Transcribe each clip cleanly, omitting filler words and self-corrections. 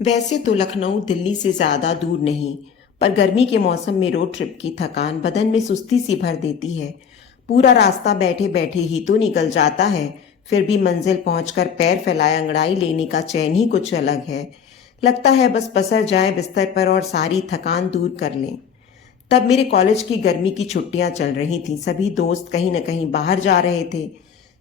वैसे तो लखनऊ दिल्ली से ज़्यादा दूर नहीं, पर गर्मी के मौसम में रोड ट्रिप की थकान बदन में सुस्ती सी भर देती है। पूरा रास्ता बैठे बैठे ही तो निकल जाता है, फिर भी मंजिल पहुंचकर पैर फैलाए अंगड़ाई लेने का चैन ही कुछ अलग है। लगता है बस पसर जाए बिस्तर पर और सारी थकान दूर कर लें। तब मेरे कॉलेज की गर्मी की छुट्टियां चल रही थीं। सभी दोस्त कहीं न कहीं बाहर जा रहे थे।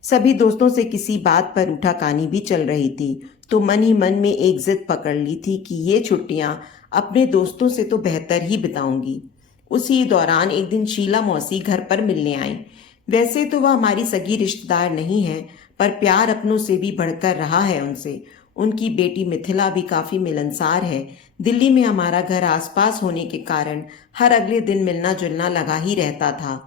सभी दोस्तों से किसी बात पर उठाकानी भी चल रही थी। तो मन ही मन में एक जिद पकड़ ली थी कि ये छुट्टियां अपने दोस्तों से तो बेहतर ही बिताऊंगी। उसी दौरान एक दिन शीला मौसी घर पर मिलने आई। वैसे तो वह हमारी सगी रिश्तेदार नहीं है, पर प्यार अपनों से भी बढ़कर रहा है उनसे। उनकी बेटी मिथिला भी काफी मिलनसार है। दिल्ली में हमारा घर आसपास होने के कारण हर अगले दिन मिलना जुलना लगा ही रहता था।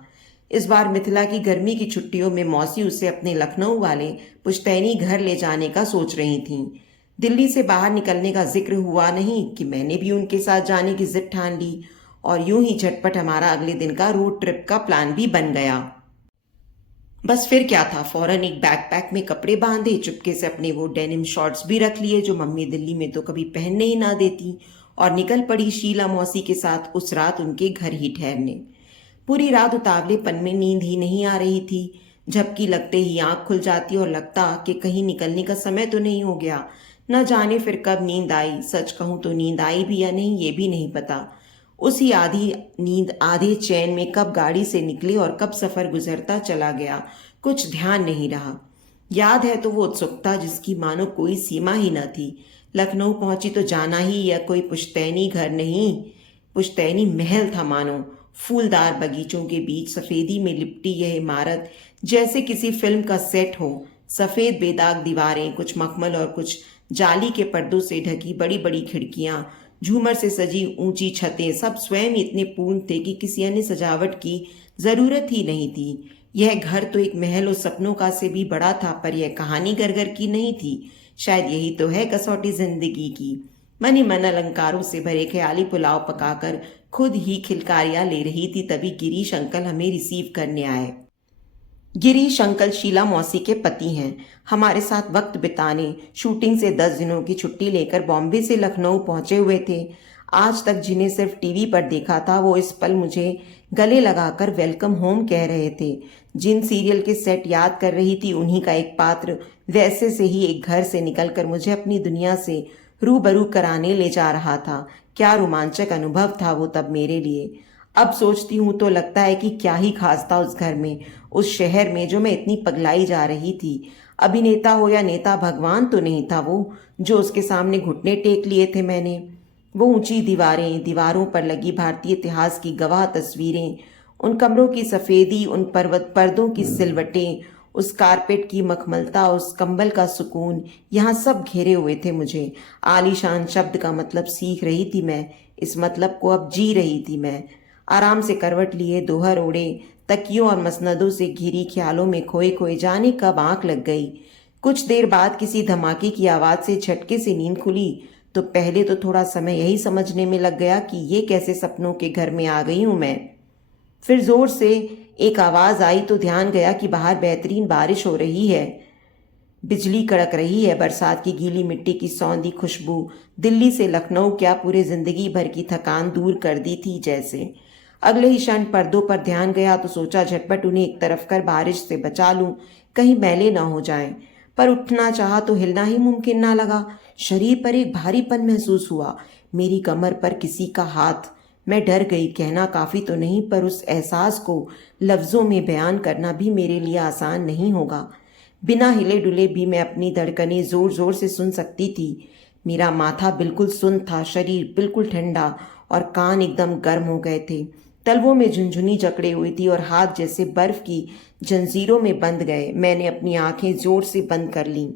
इस बार मिथिला की गर्मी की छुट्टियों में मौसी उसे अपने लखनऊ वाले पुश्तैनी घर ले जाने का सोच रही थीं। दिल्ली से बाहर निकलने का जिक्र हुआ नहीं कि मैंने भी उनके साथ जाने की जिद ठान ली, और यूं ही झटपट हमारा अगले दिन का रोड ट्रिप का प्लान भी बन गया। बस फिर क्या था, फौरन एक बैकपैक में कपड़े बांधे, चुपके से अपने वो डेनिम शॉर्ट्स भी रख लिए जो मम्मी दिल्ली में तो कभी पहनने ही ना देती, और निकल पड़ी शीला मौसी के साथ उस रात उनके घर ही ठहरने। पूरी रात उतावलेपन में नींद ही नहीं आ रही थी। झपकी लगते ही आंख खुल जाती और लगता कि कहीं निकलने का समय तो नहीं हो गया। न जाने फिर कब नींद आई। सच कहूं तो नींद आई भी या नहीं ये भी नहीं पता। उसी आधी नींद आधे चैन में कब गाड़ी से निकले और कब सफर गुजरता चला गया, कुछ ध्यान नहीं रहा। याद है तो वो उत्सुकता जिसकी मानो कोई सीमा ही न थी। लखनऊ पहुंची तो जाना ही, या कोई पुश्तैनी घर नहीं, पुश्तैनी महल था मानो। फूलदार बगीचों के बीच सफेदी में लिपटी यह इमारत जैसे किसी फिल्म का सेट हो। सफेद बेदाग दीवारें, कुछ मखमल और कुछ जाली के पर्दों से ढकी बड़ी बड़ी खिड़कियां, झूमर से सजी ऊंची छतें, सब स्वयं इतने पूर्ण थे कि किसी अन्य सजावट की जरूरत ही नहीं थी। यह घर तो एक महल और सपनों का से भी बड़ा था, पर यह कहानी घर घर की नहीं थी। शायद यही तो है कसौटी जिंदगी की। मन ही मन अलंकारों से भरे ख्याली पुलाव पकाकर खुद ही खिलकारियां ले रही थी, तभी गिरीश अंकल हमें रिसीव करने आए। गिरीश अंकल शीला मौसी के पति हैं। हमारे साथ वक्त बिताने शूटिंग से 10 दिनों की छुट्टी लेकर बॉम्बे से लखनऊ पहुंचे हुए थे। आज तक जिन्हें सिर्फ टीवी पर देखा था, वो इस पल मुझे गले लगाकर वेलकम होम कह रहे थे। जिन सीरियल के सेट याद कर रही थी, उन्हीं का एक पात्र वैसे से ही एक घर से निकलकर मुझे अपनी दुनिया से रूबरू कराने ले जा रहा था। क्या रोमांचक अनुभव था वो तब मेरे लिए। अब सोचती हूँ तो लगता है कि क्या ही खास था उस घर में, उस शहर में जो मैं इतनी पगलाई जा रही थी। अभिनेता हो या नेता, भगवान तो नहीं था वो जो उसके सामने घुटने टेक लिए थे मैंने। वो ऊंची दीवारें, दीवारों पर लगी भारतीय इतिहास की गवाह तस्वीरें, उन कमरों की सफेदी, उन पर्वत पर्दों की सिलवटें, उस कारपेट की मखमलता, उस कंबल का सुकून, यहाँ सब घेरे हुए थे मुझे। आलीशान शब्द का मतलब सीख रही थी मैं, इस मतलब को अब जी रही थी मैं। आराम से करवट लिए, दोहर ओढ़े, तकियों और मसनदों से घिरी ख्यालों में खोए खोए जाने कब आंख लग गई। कुछ देर बाद किसी धमाके की आवाज से झटके से नींद खुली। तो पहले तो थोड़ा समय यही समझने में लग गया कि ये कैसे सपनों के घर में आ गई हूं मैं। फिर जोर से एक आवाज आई तो ध्यान गया कि बाहर बेहतरीन बारिश हो रही है। बिजली कड़क रही है। बरसात की गीली मिट्टी की सौंधी खुशबू दिल्ली से लखनऊ क्या पूरे जिंदगी भर की थकान दूर कर दी थी जैसे। अगले ही क्षण पर्दों पर ध्यान गया तो सोचा झटपट उन्हें एक तरफ कर बारिश से बचा लूं, कहीं मैले ना हो जाएं। पर उठना चाहा तो हिलना ही मुमकिन ना लगा। शरीर पर एक भारीपन महसूस हुआ, मेरी कमर पर किसी का हाथ। मैं डर गई। कहना काफी तो नहीं, पर उस एहसास को लफ्जों में बयान करना भी मेरे लिए आसान नहीं होगा। बिना हिले डुले भी मैं अपनी धड़कनें जोर जोर से सुन सकती थी। मेरा माथा बिल्कुल सुन्न था, शरीर बिल्कुल ठंडा, और कान एकदम गर्म हो गए थे। तलवों में झुंझुनी जकड़े हुई थी और हाथ जैसे बर्फ की जंजीरों में बंध गए। मैंने अपनी आंखें जोर से बंद कर लीं।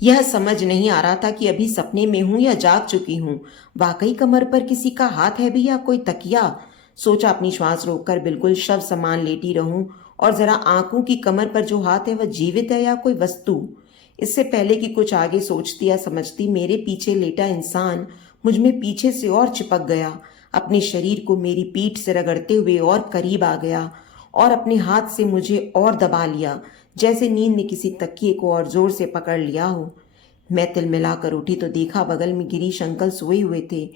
यह समझ नहीं आ रहा था कि अभी सपने में हूं या जाग चुकी हूं। वाकई कमर पर किसी का हाथ है भी, या कोई तकिया। सोचा अपनी श्वास रोककर बिल्कुल शव समान लेटी रहूं, और जरा आंखों की कमर पर जो हाथ है वह जीवित है या कोई वस्तु। इससे पहले कि कुछ आगे सोचती या समझती, मेरे पीछे लेटा इंसान मुझ में पीछे से और चिपक गया। अपने शरीर को मेरी पीठ से रगड़ते हुए और करीब आ गया, और अपने हाथ से मुझे और दबा लिया, जैसे नींद में किसी तकिए को और जोर से पकड़ लिया हो। मैं तिलमिलाकर उठी तो देखा बगल में गिरीश अंकल सोए हुए थे।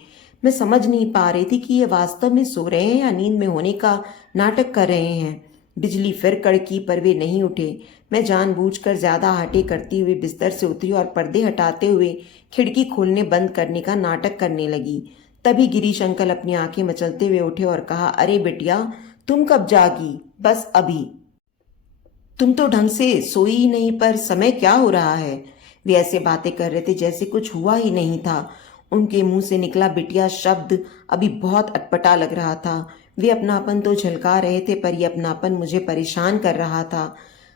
मैं समझ नहीं पा रही थी कि ये वास्तव में सो रहे हैं या नींद में होने का नाटक कर रहे हैं। बिजली फिर कड़की पर वे नहीं उठे। मैं जानबूझकर ज्यादा आहटे करती हुई बिस्तर से उतरी और पर्दे हटाते हुए खिड़की खोलने बंद करने का नाटक करने लगी। तभी गिरीश अंकल अपनी आंखें मचलते हुए उठे और कहा, अरे बिटिया, तुम कब जागी? बस अभी। तुम तो ढंग से सोई ही नहीं, पर समय क्या हो रहा है? वे ऐसे बातें कर रहे थे जैसे कुछ हुआ ही नहीं था। उनके मुंह से निकला बिटिया शब्द अभी बहुत अटपटा लग रहा था। वे अपनापन तो झलका रहे थे, पर यह अपनापन मुझे परेशान कर रहा था।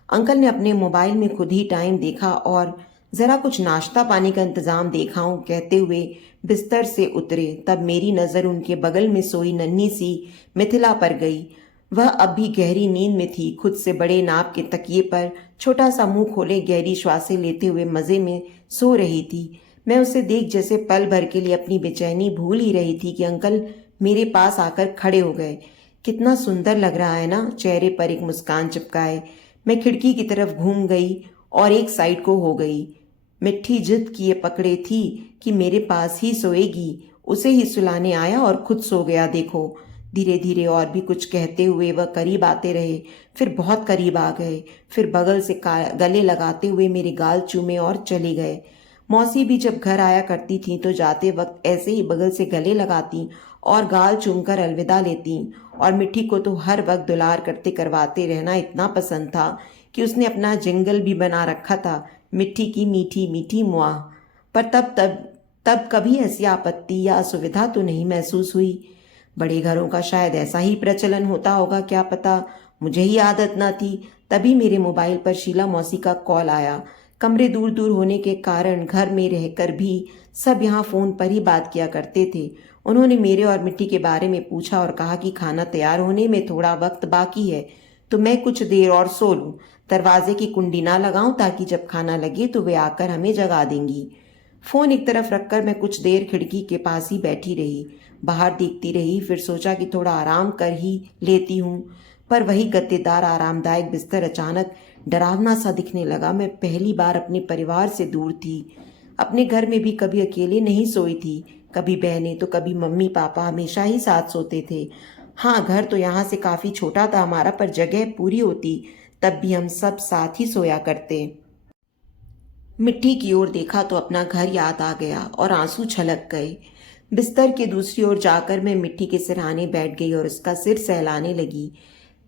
अंकल ने अपने मोबाइल में खुद ही टाइम देखा और जरा कुछ नाश्ता पानी का इंतजाम देखाऊं कहते हुए बिस्तर से उतरे। तब मेरी नजर उनके बगल में सोई नन्ही सी मिथिला पर गई। वह अब भी गहरी नींद में थी। खुद से बड़े नाप के तकिए पर छोटा सा मुंह खोले गहरी श्वासें लेते हुए मजे में सो रही थी। मैं उसे देख जैसे पल भर के लिए अपनी बेचैनी भूल ही रही थी कि अंकल मेरे पास आकर खड़े हो गए। कितना सुंदर लग रहा है ना, चेहरे पर एक मुस्कान चिपकाए। मैं खिड़की की तरफ घूम गई और एक साइड को हो गई। मिट्टी जिद किए पकड़े थी कि मेरे पास ही सोएगी। उसे ही सुलाने आया और खुद सो गया। देखो, धीरे धीरे और भी कुछ कहते हुए वह करीब आते रहे, फिर बहुत करीब आ गए, फिर बगल से गले लगाते हुए मेरे गाल चूमे और चले गए। मौसी भी जब घर आया करती थी तो जाते वक्त ऐसे ही बगल से गले लगाती और गाल चूमकर अलविदा लेती। और मिट्टी को तो हर वक्त दुलार करते करवाते रहना इतना पसंद था कि उसने अपना जिंगल भी बना रखा था, मिट्टी की मीठी मीठी मुआ। पर तब कभी ऐसी आपत्ति या असुविधा तो नहीं महसूस हुई। बड़े घरों का शायद ऐसा ही प्रचलन होता होगा, क्या पता, मुझे ही आदत ना थी। तभी मेरे मोबाइल पर शीला मौसी का कॉल आया। कमरे दूर दूर होने के कारण घर में रहकर भी सब यहाँ फोन पर ही बात किया करते थे। उन्होंने मेरे और मिट्टी के बारे में पूछा और कहा कि खाना तैयार होने में थोड़ा वक्त बाकी है, तो मैं कुछ देर और सो लूं। दरवाजे की कुंडी ना लगाऊं ताकि जब खाना लगे तो वे आकर हमें जगा देंगी। फोन एक तरफ रखकर मैं कुछ देर खिड़की के पास ही बैठी रही, बाहर देखती रही। फिर सोचा कि थोड़ा आराम कर ही लेती हूँ, पर वही गद्देदार आरामदायक बिस्तर अचानक डरावना सा दिखने लगा। मैं पहली बार अपने परिवार से दूर थी। अपने घर में भी कभी अकेले नहीं सोई थी। कभी बहनें तो कभी मम्मी पापा हमेशा ही साथ सोते थे। हाँ, घर तो यहाँ से काफी छोटा था हमारा, पर जगह पूरी होती तब भी हम सब साथ ही सोया करते। मिट्टी की ओर देखा तो अपना घर याद आ गया और आंसू छलक गए। बिस्तर के दूसरी ओर जाकर मैं मिट्टी के सिरहाने बैठ गई और उसका सिर सहलाने लगी।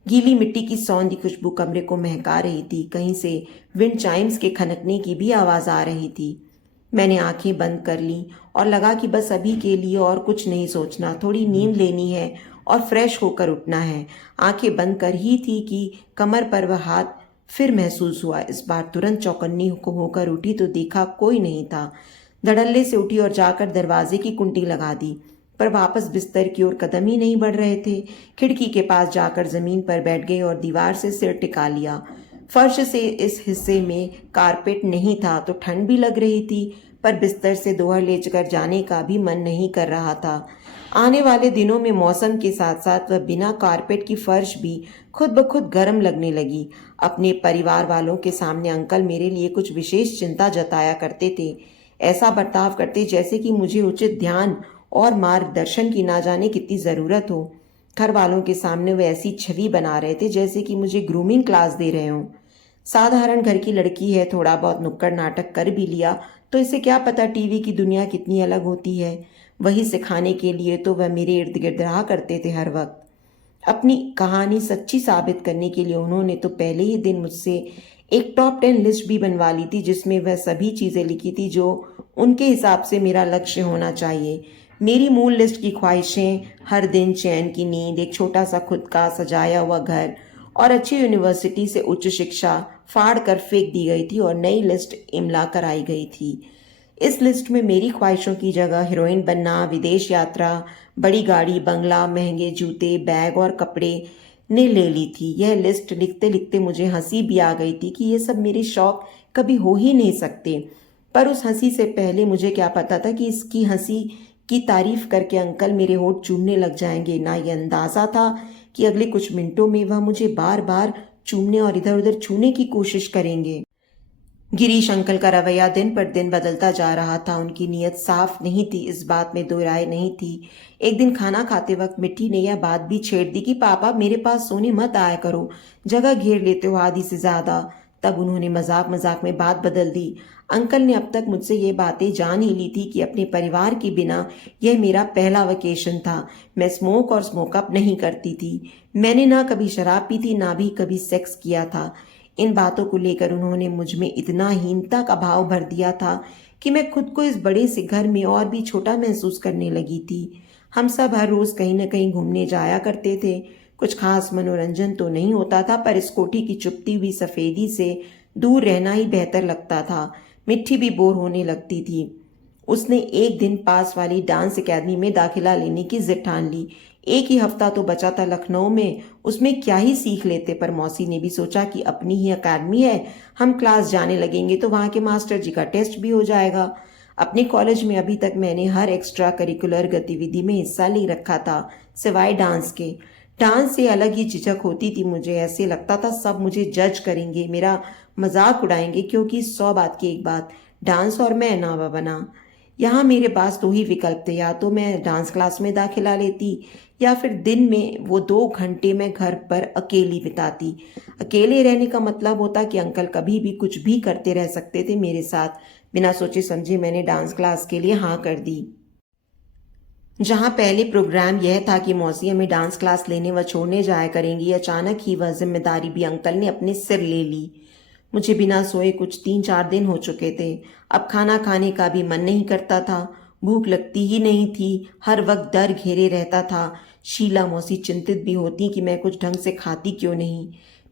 गीली मिट्टी की सौंधी खुशबू कमरे को महका रही थी। कहीं से विंड चाइम्स के खनकने की भी आवाज आ रही थी। मैंने आंखें बंद कर ली और लगा कि बस अभी के लिए और कुछ नहीं सोचना, थोड़ी नींद लेनी है और फ्रेश होकर उठना है। आंखें बंद कर ही थी कि कमर पर वह हाथ फिर महसूस हुआ। इस बार तुरंत चौकन्नी होकर उठी तो देखा कोई नहीं था। धड़ल्ले से उठी और जाकर दरवाजे की कुंडी लगा दी, पर वापस बिस्तर की ओर कदम ही नहीं बढ़ रहे थे। खिड़की के पास जाकर जमीन पर बैठ गई और दीवार से सिर टिका लिया। फर्श से इस हिस्से में कारपेट नहीं था तो ठंड भी लग रही थी, पर बिस्तर से दोहर लेकर जाने का भी मन नहीं कर रहा था। आने वाले दिनों में मौसम के साथ साथ वह बिना कारपेट की फर्श भी खुद ब खुद गर्म लगने लगी। अपने परिवार वालों के सामने अंकल मेरे लिए कुछ विशेष चिंता जताया करते थे। ऐसा बर्ताव करते जैसे कि मुझे उचित ध्यान और मार्गदर्शन की ना जाने कितनी ज़रूरत हो। घर वालों के सामने वे ऐसी छवि बना रहे थे जैसे कि मुझे ग्रूमिंग क्लास दे रहे हों। साधारण घर की लड़की है, थोड़ा बहुत नुक्कड़ नाटक कर भी लिया तो इसे क्या पता टीवी की दुनिया कितनी अलग होती है। वही सिखाने के लिए तो वह मेरे इर्द गिर्द रहा करते थे हर वक्त। अपनी कहानी सच्ची साबित करने के लिए उन्होंने तो पहले ही दिन मुझसे एक टॉप 10 लिस्ट भी बनवा ली थी, जिसमें वह सभी चीज़ें लिखी थी जो उनके हिसाब से मेरा लक्ष्य होना चाहिए। मेरी मूल लिस्ट की ख्वाहिशें, हर दिन चैन की नींद, एक छोटा सा खुद का सजाया हुआ घर और अच्छी यूनिवर्सिटी से उच्च शिक्षा फाड़ कर फेंक दी गई थी और नई लिस्ट इमला कर आई गई थी। इस लिस्ट में मेरी ख्वाहिशों की जगह हीरोइन बनना, विदेश यात्रा, बड़ी गाड़ी, बंगला, महंगे जूते, बैग और कपड़े ने ले ली थी। यह लिस्ट लिखते लिखते मुझे हंसी भी आ गई थी कि ये सब मेरे शौक कभी हो ही नहीं सकते। पर उस हंसी से पहले मुझे क्या पता था कि इसकी हंसी की तारीफ करके अंकल मेरे होठ चूमने लग जाएंगे। ना ये अंदाजा था कि अगले कुछ मिनटों में वह मुझे बार बार चूमने और इधर उधर छूने की कोशिश करेंगे। गिरीश अंकल का रवैया दिन पर दिन बदलता जा रहा था। उनकी नीयत साफ नहीं थी, इस बात में दो राय नहीं थी। एक दिन खाना खाते वक्त मिट्टी ने यह बात भी छेड़ दी कि पापा मेरे पास सोने मत आया करो, जगह घेर लेते हो आधी से ज्यादा। तब उन्होंने मजाक मजाक में बात बदल दी। अंकल ने अब तक मुझसे ये बातें जान ही ली थी कि अपने परिवार के बिना यह मेरा पहला वेकेशन था। मैं स्मोक और स्मोकअप नहीं करती थी। मैंने ना कभी शराब पी थी, ना भी कभी सेक्स किया था। इन बातों को लेकर उन्होंने मुझ में इतना हीनता का भाव भर दिया था कि मैं खुद को इस बड़े से घर में और भी छोटा महसूस करने लगी थी। हम सब हर रोज कहीं न कहीं घूमने जाया करते थे। कुछ खास मनोरंजन तो नहीं होता था, पर इस कोठी की चुपती हुई सफेदी से दूर रहना ही बेहतर लगता था। मिट्टी भी बोर होने लगती थी। उसने एक दिन पास वाली डांस एकेडमी में दाखिला लेने की जिद ठान ली। एक ही हफ्ता तो बचा था लखनऊ में, उसमें क्या ही सीख लेते। पर मौसी ने भी सोचा कि अपनी ही अकेडमी है, हम क्लास जाने लगेंगे तो वहाँ के मास्टर जी का टेस्ट भी हो जाएगा। अपने कॉलेज में अभी तक मैंने हर एक्स्ट्रा करिकुलर गतिविधि में हिस्सा ले रखा था, सिवाय डांस के। डांस से अलग ही झिझक होती थी मुझे। ऐसे लगता था सब मुझे जज करेंगे, मेरा मजाक उड़ाएंगे, क्योंकि 100 बात की एक बात, डांस और मैं ना बना। यहाँ मेरे पास दो ही विकल्प थे, या तो मैं डांस क्लास में दाखिला लेती या फिर दिन में वो 2 घंटे मैं घर पर अकेली बिताती। अकेले रहने का मतलब होता कि अंकल कभी भी कुछ भी करते रह सकते थे मेरे साथ। बिना सोचे समझे मैंने डांस क्लास के लिए हाँ कर दी। जहाँ पहले प्रोग्राम यह था कि मौसी हमें डांस क्लास लेने व छोड़ने जाया करेंगी, अचानक ही वह जिम्मेदारी भी अंकल ने अपने सिर ले ली। मुझे बिना सोए कुछ 3-4 दिन हो चुके थे। अब खाना खाने का भी मन नहीं करता था, भूख लगती ही नहीं थी। हर वक्त डर घेरे रहता था। शीला मौसी चिंतित भी होती कि मैं कुछ ढंग से खाती क्यों नहीं।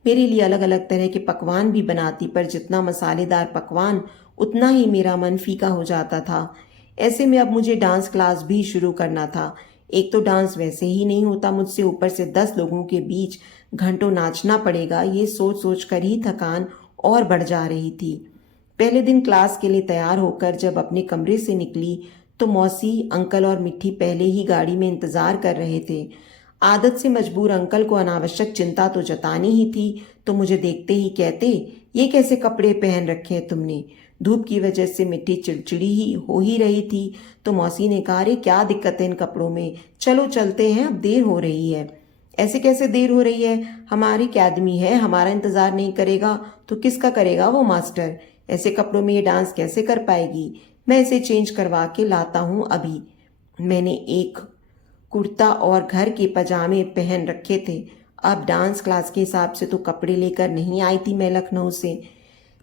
मेरे लिए अलग अलग तरह के पकवान भी बनाती, पर जितना मसालेदार पकवान उतना ही मेरा मन फीका हो जाता था। ऐसे में अब मुझे डांस क्लास भी शुरू करना था। एक तो डांस वैसे ही नहीं होता मुझसे, ऊपर से 10 लोगों के बीच घंटों नाचना पड़ेगा। ये सोच सोच कर ही थकान और बढ़ जा रही थी। पहले दिन क्लास के लिए तैयार होकर जब अपने कमरे से निकली तो मौसी, अंकल और मिट्टी पहले ही गाड़ी में इंतजार कर रहे थे। आदत से मजबूर अंकल को अनावश्यक चिंता तो जतानी ही थी, तो मुझे देखते ही कहते, ये कैसे कपड़े पहन रखे हैं तुमने? धूप की वजह से मिट्टी चिड़चिड़ी ही हो ही रही थी, तो मौसी ने कहा, अरे क्या दिक्कत है इन कपड़ों में, चलो चलते हैं, अब देर हो रही है। ऐसे कैसे देर हो रही है? हमारी अकेडमी है, हमारा इंतजार नहीं करेगा तो किसका करेगा वो मास्टर? ऐसे कपड़ों में ये डांस कैसे कर पाएगी? मैं इसे चेंज करवा के लाता हूँ अभी। मैंने एक कुर्ता और घर के पजामे पहन रखे थे। अब डांस क्लास के हिसाब से तो कपड़े लेकर नहीं आई थी मैं लखनऊ से।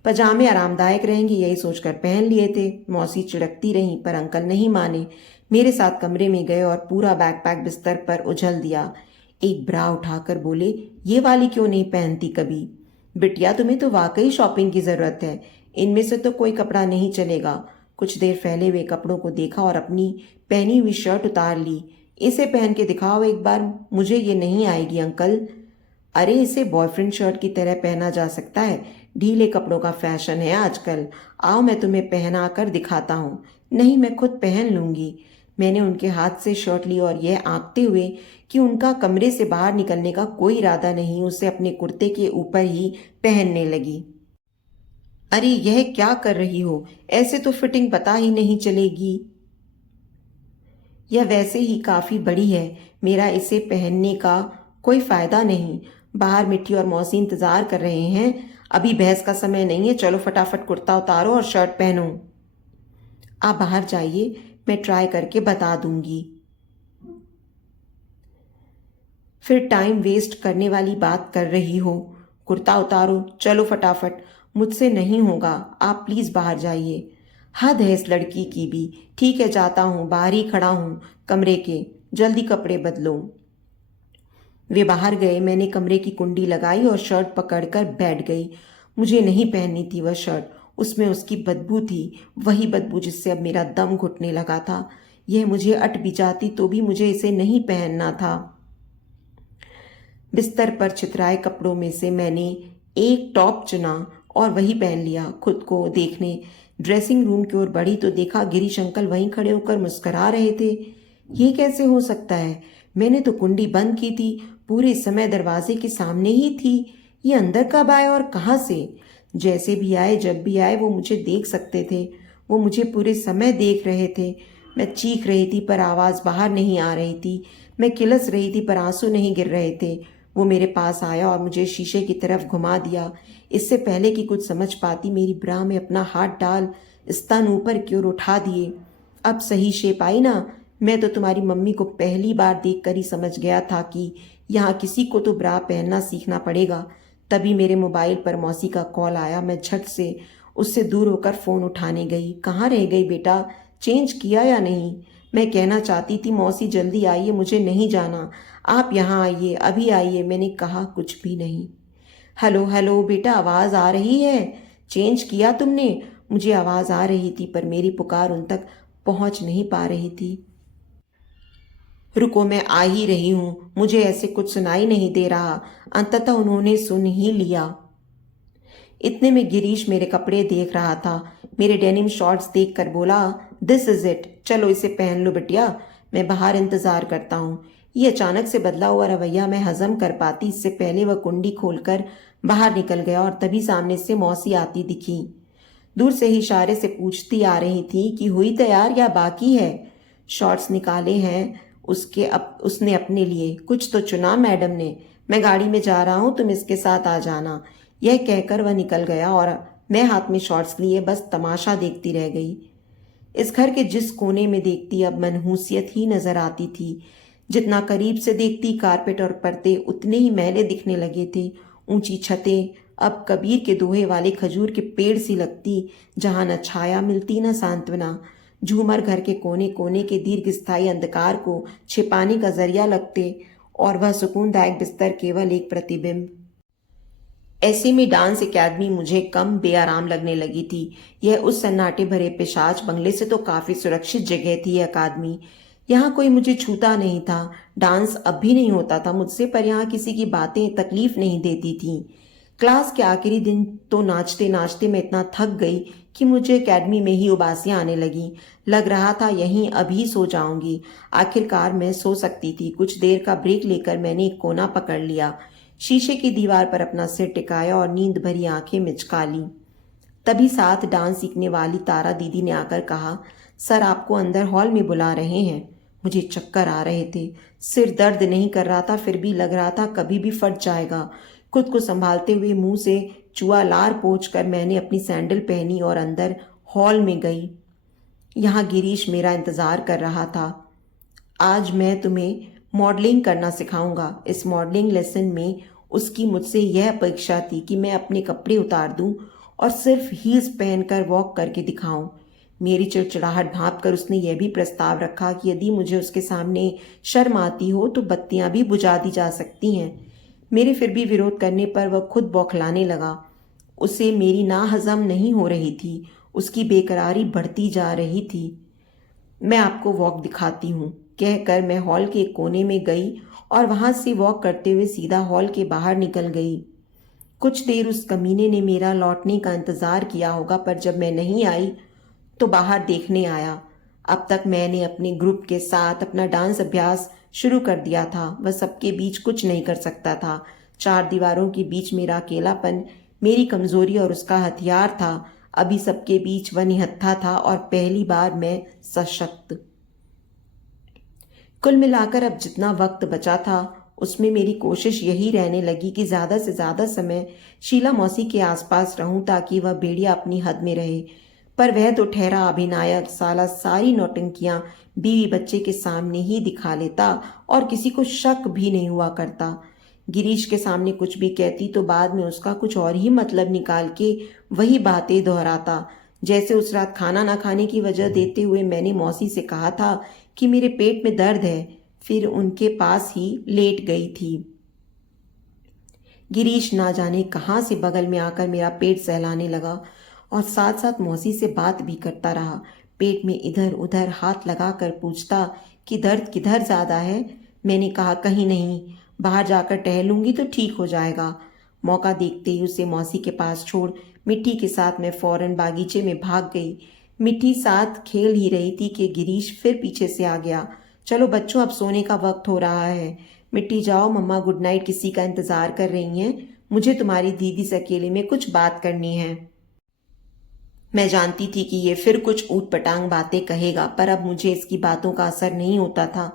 पजामे आरामदायक रहेंगे यही सोचकर पहन लिए थे। मौसी चिढ़कती रही, पर अंकल नहीं माने। मेरे साथ कमरे में गए और पूरा बैकपैक बिस्तर पर उछल दिया। एक ब्रा उठाकर बोले, ये वाली क्यों नहीं पहनती कभी? बिटिया तुम्हें तो वाकई शॉपिंग की जरूरत है, इनमें से तो कोई कपड़ा नहीं चलेगा। कुछ देर फैले हुए कपड़ों को देखा और अपनी पहनी हुई शर्ट उतार ली। इसे पहन के दिखाओ एक बार। मुझे ये नहीं आएगी अंकल। अरे इसे बॉयफ्रेंड शर्ट की तरह पहना जा सकता है, ढीले कपड़ों का फैशन है आजकल। आओ मैं तुम्हें पहना कर दिखाता हूँ। नहीं, मैं खुद पहन लूंगी। मैंने उनके हाथ से शर्ट ली और यह आंकते हुए कि उनका कमरे से बाहर निकलने का कोई इरादा नहीं, उसे अपने कुर्ते के ऊपर ही पहनने लगी। अरे यह क्या कर रही हो? ऐसे तो फिटिंग पता ही नहीं चलेगी। यह वैसे ही काफी बड़ी है, मेरा इसे पहनने का कोई फायदा नहीं। बाहर मिट्टी और मौसी इंतजार कर रहे हैं। अभी बहस का समय नहीं है, चलो फटाफट कुर्ता उतारो और शर्ट पहनो। आप बाहर जाइए, मैं ट्राई करके बता दूंगी। फिर टाइम वेस्ट करने वाली बात कर रही हो। कुर्ता उतारो, चलो फटाफट। मुझसे नहीं होगा, आप प्लीज बाहर जाइए। हद है इस लड़की की भी। ठीक है जाता हूँ, बाहर ही खड़ा हूँ कमरे के, जल्दी कपड़े बदलो। वे बाहर गए। मैंने कमरे की कुंडी लगाई और शर्ट पकड़कर बैठ गई। मुझे नहीं पहननी थी वह शर्ट, उसमें उसकी बदबू थी, वही बदबू जिससे अब मेरा दम घुटने लगा था। यह मुझे अट भी जाती तो भी मुझे इसे नहीं पहनना था। बिस्तर पर छितराए कपड़ों में से मैंने एक टॉप चुना और वही पहन लिया। खुद को देखने ड्रेसिंग रूम की ओर बढ़ी तो देखा गिरीश अंकल वहीं खड़े होकर मुस्करा रहे थे। ये कैसे हो सकता है? मैंने तो कुंडी बंद की थी, पूरे समय दरवाजे के सामने ही थी। ये अंदर कब आए और कहाँ से? जैसे भी आए जब भी आए वो मुझे देख सकते थे। वो मुझे पूरे समय देख रहे थे। मैं चीख रही थी पर आवाज़ बाहर नहीं आ रही थी। मैं किलस रही थी पर आंसू नहीं गिर रहे थे। वो मेरे पास आया और मुझे शीशे की तरफ घुमा दिया। इससे पहले कि कुछ समझ पाती मेरी ब्रा में अपना हाथ डाल स्तन ऊपर की ओर उठा दिए। अब सही शेप आई ना? मैं तो तुम्हारी मम्मी को पहली बार देखकर ही समझ गया था कि यहाँ किसी को तो ब्रा पहनना सीखना पड़ेगा। तभी मेरे मोबाइल पर मौसी का कॉल आया। मैं झट से उससे दूर होकर फ़ोन उठाने गई। कहाँ रह गई बेटा? चेंज किया या नहीं? मैं कहना चाहती थी मौसी जल्दी आइए, मुझे नहीं जाना। आप यहाँ आइए, अभी आइए। मैंने कहा कुछ भी नहीं। हेलो हेलो बेटा, आवाज़ आ रही है? चेंज किया तुमने? मुझे आवाज़ आ रही थी पर मेरी पुकार उन तक पहुँच नहीं पा रही थी। रुको, मैं आ ही रही हूँ। मुझे ऐसे कुछ सुनाई नहीं दे रहा। अंततः उन्होंने सुन ही लिया। इतने में गिरीश मेरे कपड़े देख रहा था। मेरे डेनिम शॉर्ट्स देखकर बोला, दिस इज इट, चलो इसे पहन लो बिटिया, मैं बाहर इंतजार करता हूँ। ये अचानक से बदला हुआ रवैया मैं हजम कर पाती इससे पहले वह कुंडी खोलकर बाहर निकल गया और तभी सामने से मौसी आती दिखी। दूर से ही इशारे से पूछती आ रही थी कि हुई तैयार या बाकी है। शॉर्ट्स निकाले हैं उसने अपने लिए। कुछ तो चुना मैडम ने। मैं गाड़ी में जा रहा हूँ, तुम इसके साथ आ जाना। यह कहकर वह निकल गया और मैं हाथ में शॉर्ट्स लिए बस तमाशा देखती रह गई। इस घर के जिस कोने में देखती अब मनहूसियत ही नजर आती थी। जितना करीब से देखती कारपेट और पर्दे उतने ही मैले दिखने लगे थे। ऊंची छतें अब कबीर के दोहे वाले खजूर के पेड़ सी लगती, जहां न छाया मिलती न सांत्वना। झूमर घर के कोने कोने के दीर्घ स्थायी अंधकार को छिपाने का जरिया लगते और वह सुकूनदायक बिस्तर केवल एक प्रतिबिंब। ऐसे में डांस एकेडमी मुझे कम बेआराम लगने लगी थी। यह उस सन्नाटे भरे पिशाच बंगले से तो काफी सुरक्षित जगह थी। यह अकादमी, यहाँ कोई मुझे छूता नहीं था। डांस अब भी नहीं होता था मुझसे, पर यहाँ किसी की बातें तकलीफ नहीं देती थीं। क्लास के आखिरी दिन तो नाचते नाचते मैं इतना थक गई कि मुझे एकेडमी में ही उबासियां आने लगी। लग रहा था यहीं अभी सो जाऊंगी। आखिरकार मैं सो सकती थी। कुछ देर का ब्रेक लेकर मैंने एक कोना पकड़ लिया, शीशे की दीवार पर अपना सिर टिकाया और नींद भरी आंखें मिचका ली। तभी साथ डांस सीखने वाली तारा दीदी ने आकर कहा, सर आपको अंदर हॉल में बुला रहे हैं। मुझे चक्कर आ रहे थे। सिर दर्द नहीं कर रहा था, फिर भी लग रहा था कभी भी फट जाएगा। खुद को संभालते हुए मुंह से चुआ लार पोंछ कर मैंने अपनी सैंडल पहनी और अंदर हॉल में गई। यहाँ गिरीश मेरा इंतजार कर रहा था। आज मैं तुम्हें मॉडलिंग करना सिखाऊंगा। इस मॉडलिंग लेसन में उसकी मुझसे यह अपेक्षा थी कि मैं अपने कपड़े उतार दूं और सिर्फ हील्स पहनकर वॉक करके दिखाऊं। मेरी चिड़चिड़ाहट भांप कर उसने यह भी प्रस्ताव रखा कि यदि मुझे उसके सामने शर्म आती हो तो बत्तियां भी बुझा दी जा सकती हैं। मेरे फिर भी विरोध करने पर वह खुद बौखलाने लगा। उसे मेरी नाहजम नहीं हो रही थी। उसकी बेकरारी बढ़ती जा रही थी। मैं आपको वॉक दिखाती हूँ, कहकर मैं हॉल के एक कोने में गई और वहां से वॉक करते हुए सीधा हॉल के बाहर निकल गई। कुछ देर उस कमीने ने मेरा लौटने का इंतजार किया होगा, पर जब मैं नहीं आई तो बाहर देखने आया। अब तक मैंने अपने ग्रुप के साथ अपना डांस अभ्यास शुरू कर दिया था। वह सबके बीच कुछ नहीं कर सकता था। चार दीवारों के बीच मेरा अकेलापन मेरी कमजोरी और उसका हथियार था। अभी सबके बीच वह निहत्था था और पहली बार मैं सशक्त। कुल मिलाकर अब जितना वक्त बचा था उसमें मेरी कोशिश यही रहने लगी कि ज्यादा से ज्यादा समय शीला मौसी के आसपास रहूं ताकि वह भेड़िया अपनी हद में रहे। पर वह तो ठहरा अभिनायक, साला सारी नौटंकियां बीवी बच्चे के सामने ही दिखा लेता और किसी को शक भी नहीं हुआ करता। गिरीश के सामने कुछ भी कहती तो बाद में उसका कुछ और ही मतलब निकाल के वही बातें दोहराता। जैसे उस रात खाना ना खाने की वजह देते हुए मैंने मौसी से कहा था कि मेरे पेट में दर्द है, फिर उनके पास ही लेट गई थी। गिरीश ना जाने कहाँ से बगल में आकर मेरा पेट सहलाने लगा और साथ साथ मौसी से बात भी करता रहा। पेट में इधर उधर हाथ लगाकर पूछता कि दर्द किधर ज्यादा है। मैंने कहा कहीं नहीं, बाहर जाकर टहलूंगी तो ठीक हो जाएगा। मौका देखते ही उसे मौसी के पास छोड़ मिट्टी के साथ मैं फौरन बागीचे में भाग गई। मिट्टी साथ खेल ही रही थी कि गिरीश फिर पीछे से आ गया। चलो बच्चों, अब सोने का वक्त हो रहा है। मिट्टी जाओ, मम्मा गुड नाइट किसी का इंतजार कर रही हैं। मुझे तुम्हारी दीदी से अकेले में कुछ बात करनी है। मैं जानती थी कि ये फिर कुछ ऊटपटांग बातें कहेगा, पर अब मुझे इसकी बातों का असर नहीं होता था।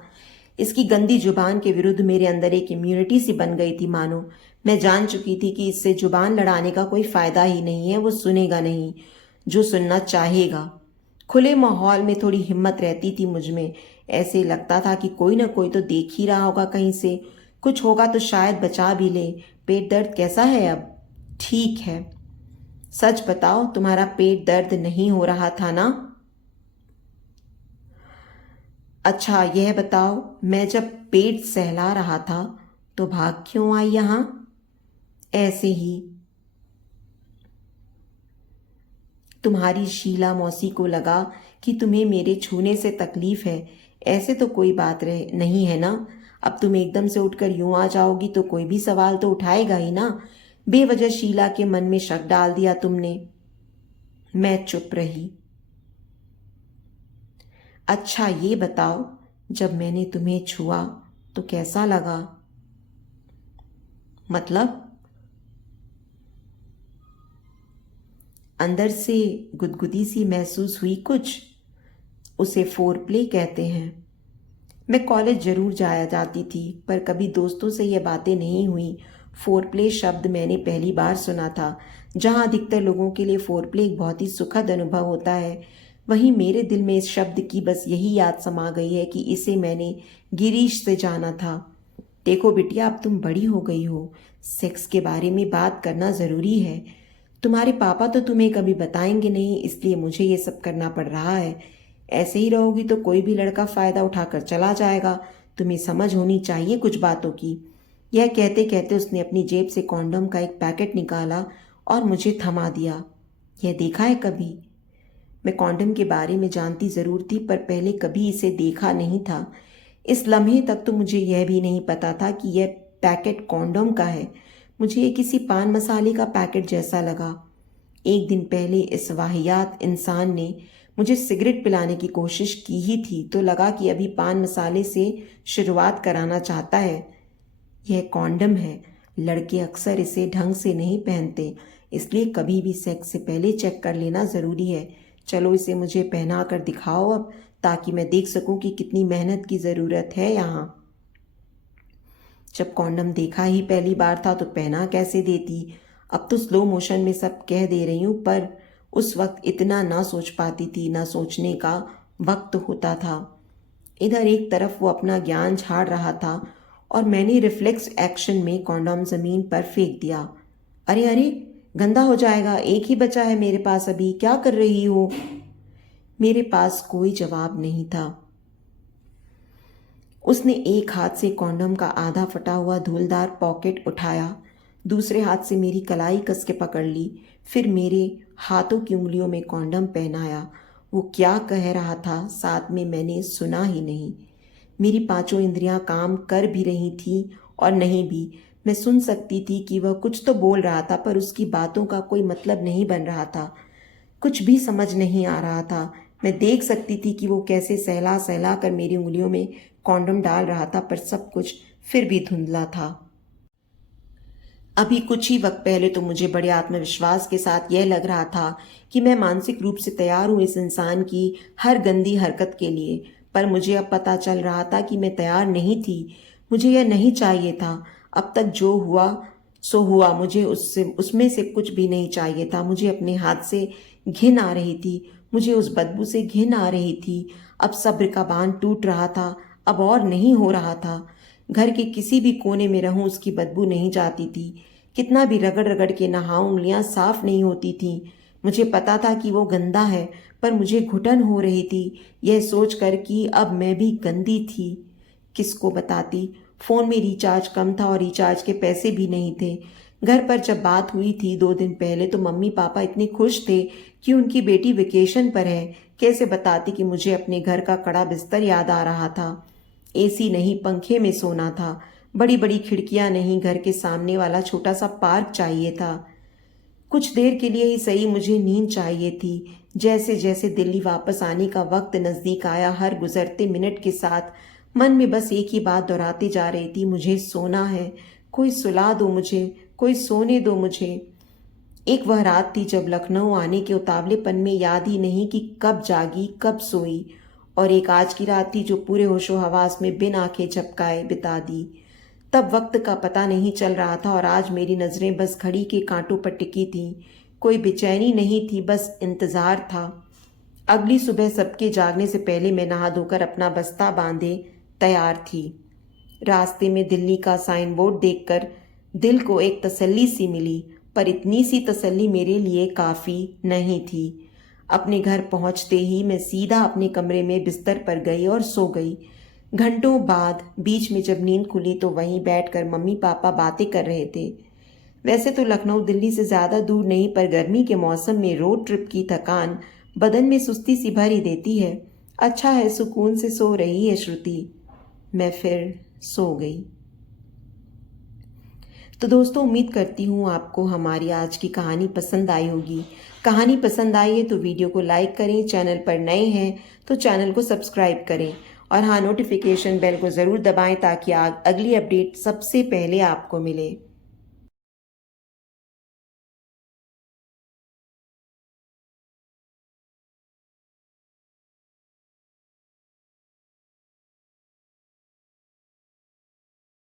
इसकी गंदी जुबान के विरुद्ध मेरे अंदर एक इम्यूनिटी सी बन गई थी। मानो मैं जान चुकी थी कि इससे जुबान लड़ाने का कोई फायदा ही नहीं है। वो सुनेगा नहीं जो सुनना चाहेगा। खुले माहौल में थोड़ी हिम्मत रहती थी मुझ में। ऐसे लगता था कि कोई ना कोई तो देख ही रहा होगा कहीं से, कुछ होगा तो शायद बचा भी ले। पेट दर्द कैसा है अब? ठीक है। सच बताओ, तुम्हारा पेट दर्द नहीं हो रहा था ना? अच्छा यह बताओ, मैं जब पेट सहला रहा था तो भाग क्यों आई यहां? ऐसे ही। तुम्हारी शीला मौसी को लगा कि तुम्हें मेरे छूने से तकलीफ है। ऐसे तो कोई बात नहीं है ना। अब तुम एकदम से उठकर यूं आ जाओगी तो कोई भी सवाल तो उठाएगा ही ना। बेवजह शीला के मन में शक डाल दिया तुमने। मैं चुप रही। अच्छा ये बताओ, जब मैंने तुम्हें छुआ तो कैसा लगा? मतलब? अंदर से गुदगुदी सी महसूस हुई कुछ। उसे फोर प्ले कहते हैं। मैं कॉलेज जरूर जाया जाती थी, पर कभी दोस्तों से ये बातें नहीं हुई। फोर प्ले शब्द मैंने पहली बार सुना था। जहाँ अधिकतर लोगों के लिए फोर प्ले एक बहुत ही सुखद अनुभव होता है, वहीं मेरे दिल में इस शब्द की बस यही याद समा गई है कि इसे मैंने गिरीश से जाना था। देखो बिटिया, अब तुम बड़ी हो गई हो। सेक्स के बारे में बात करना ज़रूरी है। तुम्हारे पापा तो तुम्हें कभी बताएंगे नहीं, इसलिए मुझे ये सब करना पड़ रहा है। ऐसे ही रहोगी तो कोई भी लड़का फ़ायदा उठाकर चला जाएगा। तुम्हें समझ होनी चाहिए कुछ बातों की। यह कहते कहते उसने अपनी जेब से कॉन्डोम का एक पैकेट निकाला और मुझे थमा दिया। यह देखा है कभी? मैं कॉन्डम के बारे में जानती ज़रूर थी, पर पहले कभी इसे देखा नहीं था। इस लम्हे तक तो मुझे यह भी नहीं पता था कि यह पैकेट कॉन्डोम का है। मुझे ये किसी पान मसाले का पैकेट जैसा लगा। एक दिन पहले इस वाहियात इंसान ने मुझे सिगरेट पिलाने की कोशिश की ही थी, तो लगा कि अभी पान मसाले से शुरुआत कराना चाहता है। यह कॉन्डम है। लड़के अक्सर इसे ढंग से नहीं पहनते, इसलिए कभी भी सेक्स से पहले चेक कर लेना ज़रूरी है। चलो इसे मुझे पहना कर दिखाओ अब, ताकि मैं देख सकूं कि कितनी मेहनत की ज़रूरत है यहाँ। जब कॉन्डम देखा ही पहली बार था तो पहना कैसे देती। अब तो स्लो मोशन में सब कह दे रही हूँ, पर उस वक्त इतना ना सोच पाती थी, ना सोचने का वक्त होता था। इधर एक तरफ वो अपना ज्ञान झाड़ रहा था और मैंने रिफ्लेक्स एक्शन में कॉन्डोम ज़मीन पर फेंक दिया। अरे अरे, गंदा हो जाएगा, एक ही बचा है मेरे पास, अभी क्या कर रही हो? मेरे पास कोई जवाब नहीं था। उसने एक हाथ से कॉन्डम का आधा फटा हुआ धूलदार पॉकेट उठाया, दूसरे हाथ से मेरी कलाई कस के पकड़ ली, फिर मेरे हाथों की उंगलियों में कॉन्डम पहनाया। वो क्या कह रहा था साथ में मैंने सुना ही नहीं। मेरी पांचों इंद्रियां काम कर भी रही थीं और नहीं भी। मैं सुन सकती थी कि वह कुछ तो बोल रहा था, पर उसकी बातों का कोई मतलब नहीं बन रहा था। कुछ भी समझ नहीं आ रहा था। मैं देख सकती थी कि वो कैसे सहला सहला कर मेरी उंगलियों में कॉन्डम डाल रहा था, पर सब कुछ फिर भी धुंधला था। अभी कुछ ही वक्त पहले तो मुझे बड़े आत्मविश्वास के साथ यह लग रहा था कि मैं मानसिक रूप से तैयार हूँ इस इंसान की हर गंदी हरकत के लिए, पर मुझे अब पता चल रहा था कि मैं तैयार नहीं थी। मुझे यह नहीं चाहिए था। अब तक जो हुआ सो हुआ, मुझे उसमें से कुछ भी नहीं चाहिए था। मुझे अपने हाथ से घिन आ रही थी, मुझे उस बदबू से घिन आ रही थी। अब सब्र का बांध टूट रहा था, अब और नहीं हो रहा था। घर के किसी भी कोने में रहूं उसकी बदबू नहीं जाती थी। कितना भी रगड़ रगड़ के नहाऊं उंगलियां साफ नहीं होती थीं। मुझे पता था कि वो गंदा है, पर मुझे घुटन हो रही थी यह सोचकर कि अब मैं भी गंदी थी। किसको बताती? फ़ोन में रिचार्ज कम था और रिचार्ज के पैसे भी नहीं थे। घर पर जब बात हुई थी 2 दिन पहले तो मम्मी पापा इतने खुश थे कि उनकी बेटी वेकेशन पर है। कैसे बताती कि मुझे अपने घर का कड़ा बिस्तर याद आ रहा था। एसी नहीं, पंखे में सोना था। बड़ी बड़ी खिड़कियां नहीं, घर के सामने वाला छोटा सा पार्क चाहिए था। कुछ देर के लिए ही सही मुझे नींद चाहिए थी। जैसे जैसे दिल्ली वापस आने का वक्त नज़दीक आया, हर गुजरते मिनट के साथ मन में बस एक ही बात दोहराती जा रही थी, मुझे सोना है, कोई सुला दो मुझे, कोई सोने दो मुझे। एक वह रात थी जब लखनऊ आने के उतावलेपन में याद ही नहीं कि कब जागी कब सोई, और एक आज की रात थी जो पूरे होशो हवास में बिन आंखें झपकाए बिता दी। तब वक्त का पता नहीं चल रहा था और आज मेरी नज़रें बस घड़ी के कांटों पर टिकी थीं। कोई बेचैनी नहीं थी, बस इंतज़ार था। अगली सुबह सबके जागने से पहले मैं नहा धोकर अपना बस्ता बांधे तैयार थी। रास्ते में दिल्ली का साइन बोर्ड देखकर दिल को एक तसल्ली सी मिली, पर इतनी सी तसल्ली मेरे लिए काफ़ी नहीं थी। अपने घर पहुंचते ही मैं सीधा अपने कमरे में बिस्तर पर गई और सो गई। घंटों बाद बीच में जब नींद खुली तो वहीं बैठकर मम्मी पापा बातें कर रहे थे। वैसे तो लखनऊ दिल्ली से ज़्यादा दूर नहीं, पर गर्मी के मौसम में रोड ट्रिप की थकान बदन में सुस्ती सी भर ही देती है। अच्छा है सुकून से सो रही है श्रुति। मैं फिर सो गई। तो दोस्तों, उम्मीद करती हूँ आपको हमारी आज की कहानी पसंद आई होगी। कहानी पसंद आई है तो वीडियो को लाइक करें, चैनल पर नए हैं तो चैनल को सब्सक्राइब करें, और हाँ, नोटिफिकेशन बेल को ज़रूर दबाएं ताकि अगली अपडेट सबसे पहले आपको मिले।